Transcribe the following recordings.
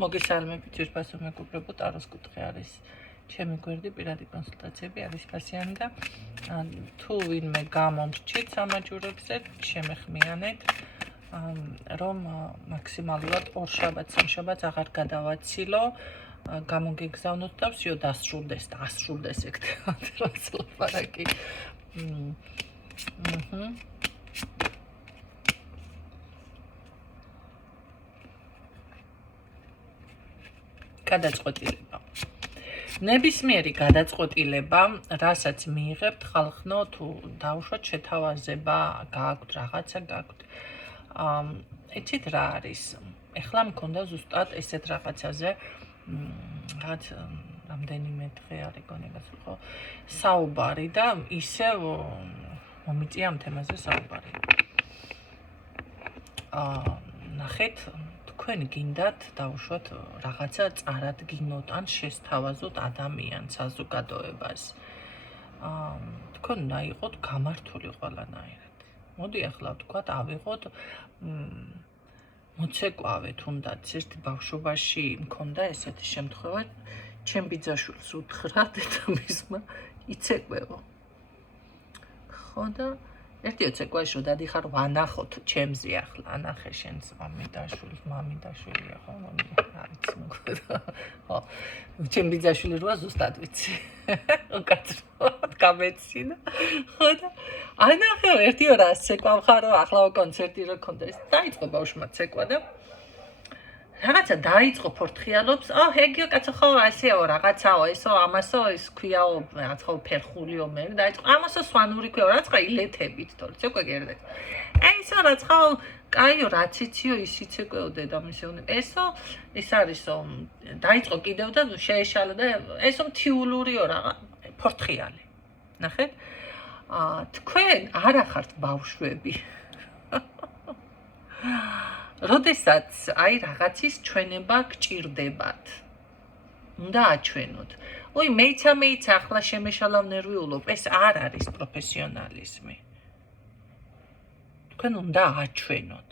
მოგესალმებით ძვირფასო მეგობრებო, ტაროს კუთხე არის ჩემი გვერდი, პირადი კონსულტაციები არის ფასიანი და თუ ვინმე გამომრჩით სამაჯურებზე, შემეხმიანეთ, რომ მაქსიმალურად ორ შაბათს, სამ შაბათს აღარ გადავაცილო, გამოგეგზავნოთ და всё დასრულდეს ეგ თეატრს ლაპარაკი. გადაწყვეტილება. ნებისმიერი გადაწყვეტილება, რასაც მიიღებთ, ხალხნო, თუ დავუშვათ შეთავაზება, გააქვთ რაღაცა, გააქვთ. იცით რა არის? ეხლა მქონდა ზუსტად ესეთ რაღაცაზე, რაც რამდენიმე დღე არ ეგონებას ხო, საუბარი და ისევ მომიწია ამ თემაზე საუბარი. ნახეთ, თქვენ გინდათ დავუშვათ რაღაცა წარადგინოთ ან შესთავაზოთ ადამიანს, საზოგადოებას. თქვენ უნდა იყოთ გამართული ყველანაირად. მოდი ახლა ვთქვათ, ავიღოთ მოცეკვავე თუნდაც ერთ ბავშვობაში მქონდა ესეთი შემთხვევა, ჩემ ბიძაშვილს უთხრა დედამისმა იცეკვეო. ხო და ერთი ოცეკვაში რომ დადიხარ ვანახოთ ჩემზე ახლა ანახე შენს მამიდაშვილს, მამიდაშვილია ხო, არის მოკვდა. ხო, ჩემ ბიძაშვილი როა ზუსტად ვიცი. უკაცრავად გამეცინა. ხო და ანახე ერთი ორ ასეკვავ ხარო, ახლა კონცერტი რო ქონდა ეს დაიწყო ბავშვმა ცეკვა და რაღაცა დაიწყო ფორთხიალობს, ჰეგიო კაცო ხო ასეო რაღაცაო, ესო ამასო ის ქვიაო, რაღაცა ფერხულიო მე დაიწყო, ამასო სვანური ქვიაო, რაღაცა ილეთებით, თორე ცეკვა გერდეთ. ესო რაღაცა კაიო რაც იციო ის იცეკვეო დედამისო, ესო ის არისო, დაიწყო კიდევ და შეეშალა და ესო მთიულურიო რაღა ფორთხიალი. ნახეთ? თქვენ არ ახართ ბავშვები. როდესაც აი რაღაცის ჩვენება გჭირდებათ. უნდა აჩვენოთ. ой, მეიცა ახლა შემეშალავ ნერვიულობ, ეს არ არის პროფესიონალიზმი. თქვენ უნდა აჩვენოთ.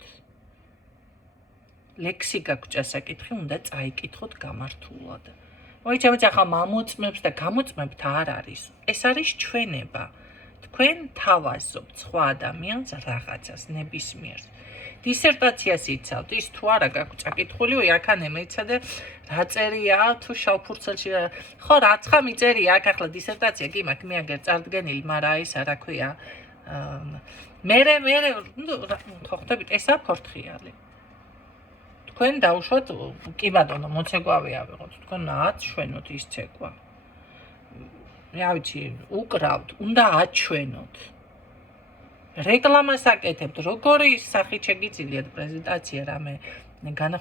ლექსი გაქვთ საკითხი, უნდა წაიკითხოთ გამართულად. ой, ჩემს ახლა მამოწმებს და გამოწმებთ არ არის. ეს არის ჩვენება. თქვენ თავაზობთ სხვა ადამიანს რაღაცას ნებისმიერს. დისერტაციას იცავთ, ის თუ არა გაქვთ წაკითხული, აქ მეცადე რა წერია, თუ შავფურცელში ხო რაც ხა მიწერია, აქ ახლა დისერტაცია კი მაქვს, მე აგერ წარდგენილი, მაგრამ ისა რა ქვია, მე ხო ხვდებით, ესა ფორთხიალი. თქვენ დაუშვათ, კი ბატონო, მოცეკვავე ავიღოთ, თქვენ აჩვენოთ ის ცეკვა. რა ვიცი, უკრავთ, უნდა აჩვენოთ. რეკლამას აკეთებთ, როგორი სახით შეგიძლიათ პრეზენტაცია რამე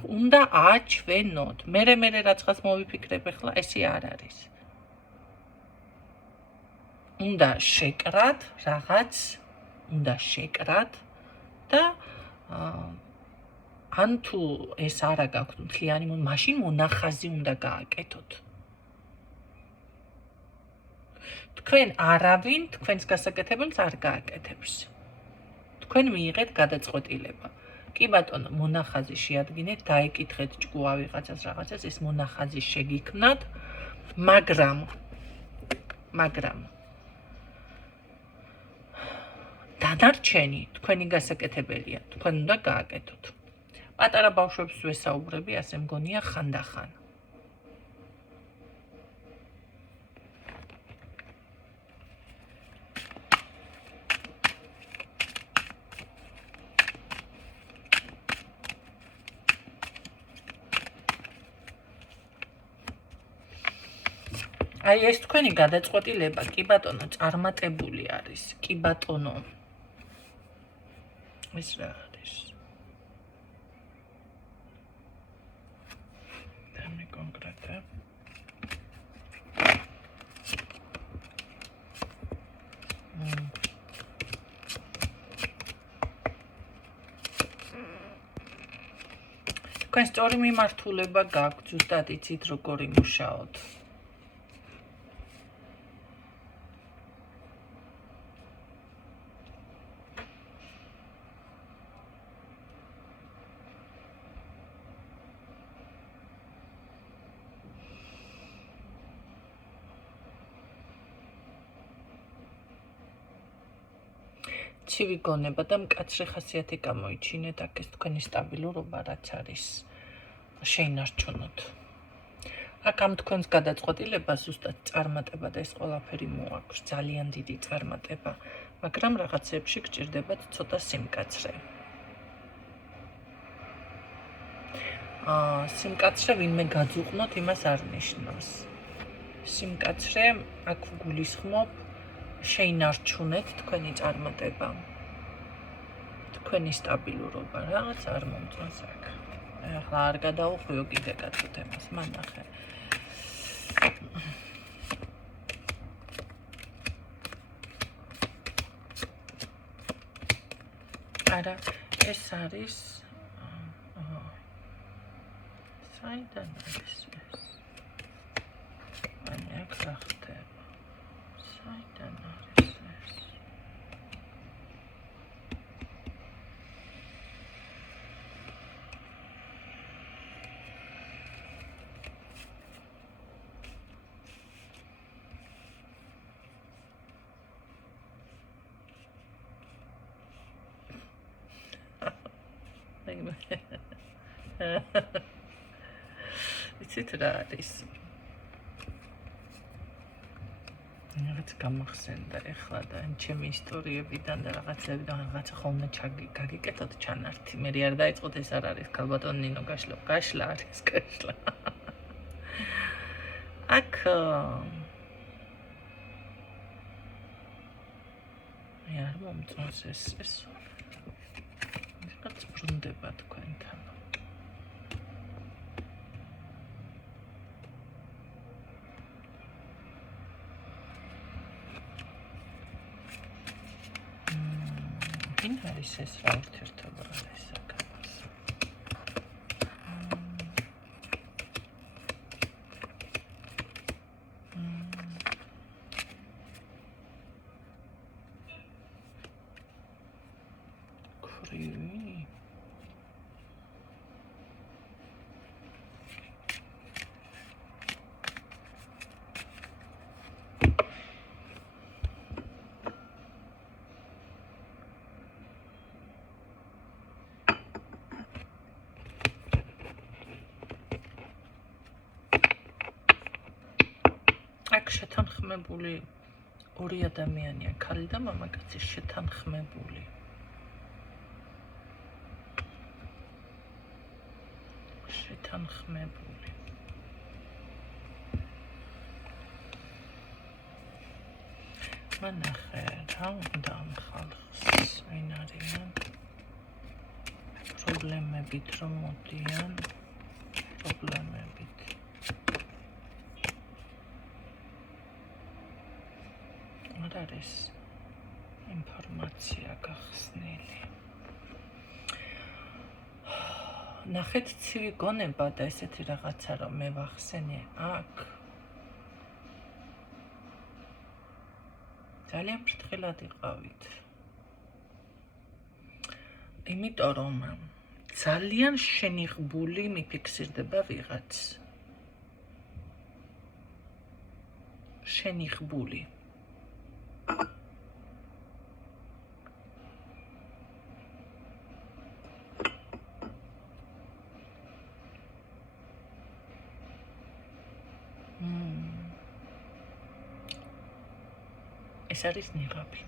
უნდა აჩვენოთ. მე რაცხაც მოვიფიქრებ ახლა, ესე არ არის. უნდა შეკრათ რაღაც, უნდა შეკრათ და ან თუ ეს არა გაქვთ მთლიანი, მაშინ მონახაზი უნდა გააკეთოთ. თქვენ არავინ თქვენს გასაკეთებელს არ გააკეთებს. თქვენ მიიღეთ გადაწყვეტილება. კი ბატონო, მონახაზი შეადგინეთ, დაეკითხეთ ჭკუა ვიღაცას რაღაცას, ეს მონახაზი შეგიქმნათ, მაგრამ დანარჩენი თქვენი გასაკეთებელია, თქვენ უნდა გააკეთოთ. პატარა ბავშვებს ვესაუბრები, ასე მგონია ხანდახან. აი ეს თქვენი გადაწყვეტილება, კი ბატონო, წარმატებული არის. კი ბატონო. ეს რა არის? თემი კონკრეტე. თქვენ სწორი მიმართულება გაქვთ, ზუსტად იცით როგორ იმუშაოთ. ცივი გონება და მკაცრი ხასიათი გამოიჩინეთ, აქ ეს თქვენი სტაბილურობა რაც არის შეინარჩუნოთ. აქ ამ თქვენს გადაწყვეტილებას ზუსტად წარმატება და ეს ყველაფერი მოაქვს, ძალიან დიდი წარმატება, მაგრამ რაღაცებში გჭირდებათ ცოტა სიმკაცრე. სიმკაცრე ვინმე გაძუყნოთ, იმას არ ნიშნავს. სიმკაცრე აქ გულისხმობ შეინარჩუნეთ თქვენი წარმატება, თქვენი სტაბილურობა, რაღაც არ მომწონს აქ. ახლა არ გადავუხვიო კიდე კაცო თემას, მანახე. არა, ეს არის საიდან არის ეს? მანე აქ რა ხდება? საიდან არის ეს? იცით რა არის? რაღაც გამახსენდა ეხლა და ჩემი ისტორიებიდან და რაღაცებიდან რაღაცა ხოლმე გაგიკეთოთ ჩანართი. მე არ დაიწყოთ ეს არ არის ქალბატონ ნინო გაშლა არის გაშლა. აქ მე არ მომწონს ეს რაც ბრუნდება თქვენთან. ვინ არის ეს რა ურთიერთობა არის საკამას? ქრივი? აქ შეთანხმებული ორი ადამიანია, ქალი და მამაკაცი შეთანხმებული. შეთანხმებული. მანახე რა უნდა ამ ხალხს ვინ არიან? პრობლემებით რომ მოდიან, პრობლემებით. არ არის ინფორმაცია გახსნილი. ნახეთ ცივი გონება და ესეთი რაღაცა რომ მე ვახსენე აქ. ძალიან ფრთხილად იყავით. იმიტომ რომ ძალიან შენიღბული მიფიქსირდება ვიღაც. შენიღბული. ეს არის ნიღაბი.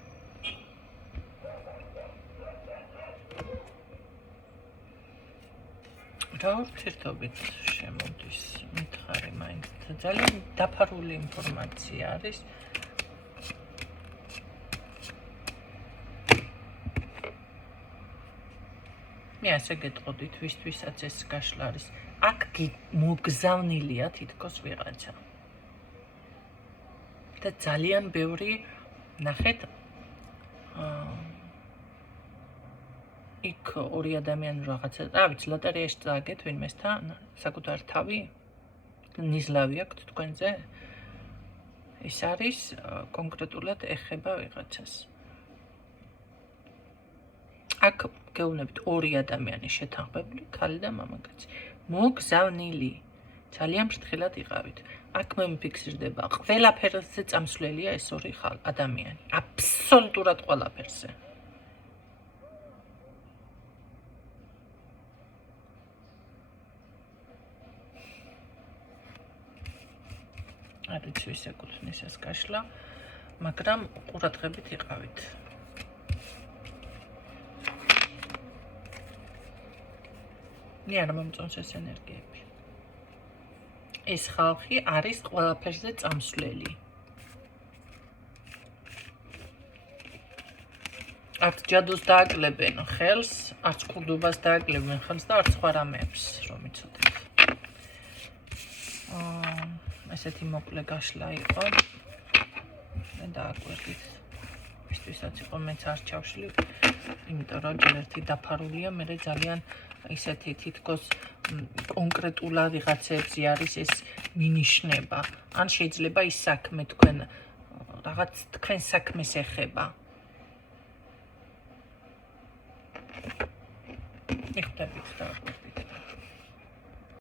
რა ურთიერთობით შემოდის მითხარი მაინც ძალიან დაფარული ინფორმაცია არის. მე ასე გეტყოდი თვისთვისაც ეს გაშლა არის. აქ მოგზავნილია თითქოს ვიღაცა. და ძალიან ბევრი ნახეთ იქ ორი ადამიანი რაღაცა, რა ვიცი, ლოტერიაში წააგეთ ვინმესთან, საკუთარ თავი? ნიზლავი აქვთ თქვენზე? ეს არის კონკრეტულად ეხება ვიღაცას. აქ გეუბნებით ორი ადამიანი შეთანხმებული, ქალი და მამაკაცი. მოგზავნილი. ძალიან ფრთხილად იყავით. აქ მე მიფიქსირდება ყველაფერზე წამსვლელია ეს ორი ადამიანი. აბსოლუტურად ყველაფერზე. არ ვიცი ვის ეკუთვნის ეს გაშლა, მაგრამ ყურადღებით იყავით. არ მომწონს ეს ენერგიები. ეს ხალხი არის ყველაფერზე წამსვლელი. არც ჯადოს დააკლებენ ხელს, არც ქურდობას დააკლებენ ხელს და არც სხვა რამეებს, რომ იცოდეთ. ესეთი მოკლე გაშლა იყო. მე დააკვირდით. ისთვისაც იყო მეც არ ჩავშლი, იმიტომ რომ ჯერ ერთი დაფარულია, მე ძალიან ისეთი თითქოს კონკრეტულად ვიღაცებზე არის ეს მინიშნება. ან შეიძლება ის საქმე თქვენ რაღაც თქვენ საქმეს ეხება. იხდებით და